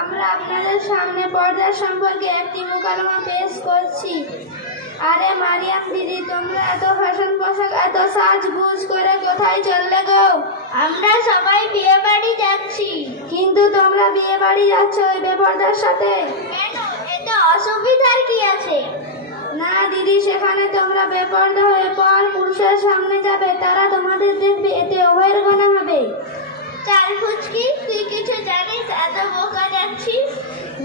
আমরা আপনাদের সামনে পর্দা সম্পর্কে একটি মুকালমা পেশ করছি। আরে মারিয়াম দিদি, তোমরা এত ফ্যাশন পোশাক, এত সাজগুজ করে কোথায় চললে গো? আমরা সবাই বিয়ে বাড়ি যাচ্ছি। কিন্তু তোমরা বিয়ে বাড়ি যাচ্ছ ওই বেপর্দার সাথে? কেন, এতে অসুবিধার কি আছে? না দিদি, সেখানে তোমরা বেপর্দা হয়ে পর পুরুষের সামনে যাবে, তারা তোমাদের দেখবে, এতে উভয়ের গুনাহ হবে। চাল ফুচকি, তুই কিছু জানিস, এত বোকা যাচ্ছিস?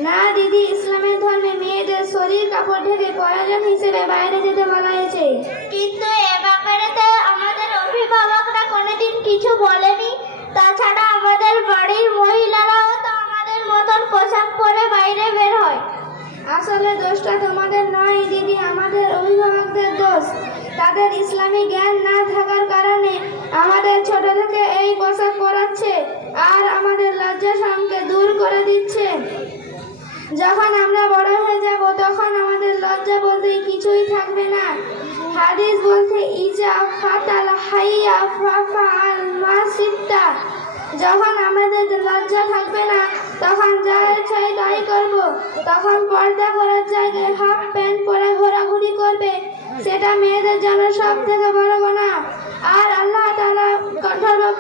না দিদি, ইসলামের ধর্মে মেয়েদের শরীর কাপড় ঢেকে প্রয়োজন হিসেবে বাইরে যেতে বলা হয়েছে। কিন্তু এ ব্যাপারে তো আমাদের অভিভাবকরা কোনোদিন কিছু বলেনি। তাছাড়া আমাদের বাড়ির মহিলারাও তো আমাদের মতন পোশাক পরে বাইরে বের হয়। আসলে দোষটা তোমাদের নয় দিদি, আমাদের অভিভাবকদের দোষ। তাদের ইসলামী জ্ঞান না থাকার কারণে আমাদের ছোট থেকে এই পোশাক পরাচ্ছে আর আমাদের লজ্জা শরমকে দূর করে দিচ্ছে। যখন আমরা বড় হয়ে যাব তখন আমাদের লজ্জা বলতে কিছুই থাকবে না। হাদিস বলতে ইজা ফাতাল হাইয়া ফাফাল মাসিতা। যখন আমাদের লজ্জা থাকবে না তখন যা ইচ্ছাই তাই করব। তখন পর্দা করার জায়গায় হাফ প্যান্ট পরে ঘোরাঘুরি করবে, সেটা মেয়েদের জন্য সব থেকে বড় গুনাহ। আর আল্লাহ তাআলা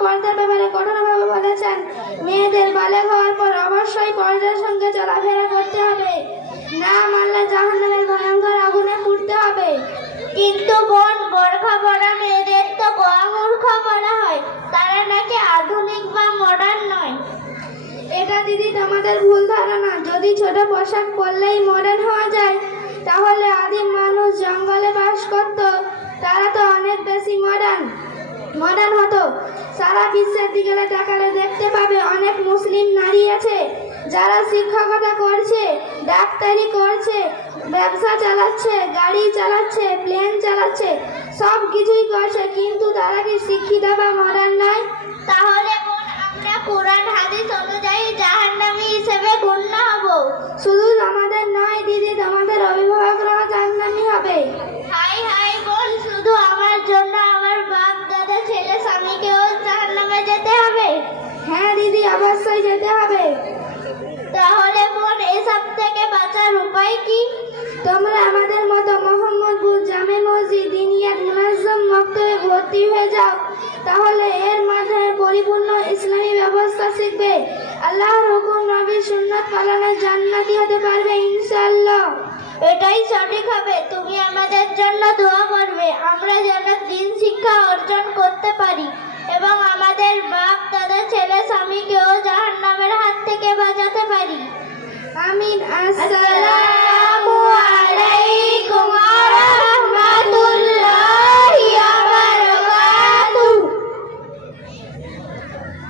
পর্দার ব্যাপারে কঠোরভাবে বলেছেন, মেয়েদের বালেগ হওয়ার পর অবশ্যই পর্দার সঙ্গে চলাফেরা করতে হবে, না মানলে জাহান্নামের ভয়ঙ্কর আগুনে পুড়তে হবে। কিন্তু বোন, বোরখা পরা মেয়েদের তো গোয়ামূর্খা বলা হয়, তারা নাকি আধুনিক বা মডার্ন নয়। এটা দিদি তোমাদের ভুল ধারণা। যদি ছোট পোশাক পরলেই মডার্ন হওয়া যায়, তাহলে আদিম মানুষ জঙ্গলে বাস করত, তারা তো অনেক বেশি মডার্ন হতো। সারা বিশ্বের দিকে তাকালে দেখতে পাবে অনেক মুসলিম নারী আছে যারা শিক্ষকতা করছে, ডাক্তারি করছে, ব্যবসা চালাচ্ছে, গাড়ি চালাচ্ছে, প্লেন চালাচ্ছে, সব কিছুই করছে, কিন্তু তারা কি শিক্ষিত বা মডার্ন নয়? তাহলে বোন, আমরা কোরআন হাদিস অনুযায়ী জাহান্নামী হিসেবে গণ্য হব। শুধু আমাদের নয় দিদি, তোমাদের অভিভাবকরাও জাহান্নামী হবে। হাই হাই বোন, শুধু আমার জন্য আমার বাপ দাদা ছেলে স্বামীকেও জাহান্নামে যেতে হবে? হ্যাঁ দিদি, অবশ্যই যেতে হবে। তাহলে বোন, এসব থেকে বাঁচার উপায় কি? তোমরা আমাদের মতো মোহাম্মদপুর জামে মসজিদ দিনিয়াত মুনাজ্জম মক্তবে ভর্তি হয়ে যাও, তাহলে এর মাধ্যমে পরিপূর্ণ ইসলামী ব্যবস্থা শিখবে। আল্লাহর হুকুম, নবীর সুন্নাত পালনে জান্নাতি হতে পারবে ইনশাআল্লাহ। এটাই সঠিক হবে। তুমি আমাদের জন্য দোয়া করবে, আমরা যেন দ্বীন শিক্ষা অর্জন করতে পারি এবং আমাদের বাপ দাদা ছেলে স্বামীকেও জাহান্নামের হাত থেকে বাঁচাতে পারি। আমিন। আসসালাম।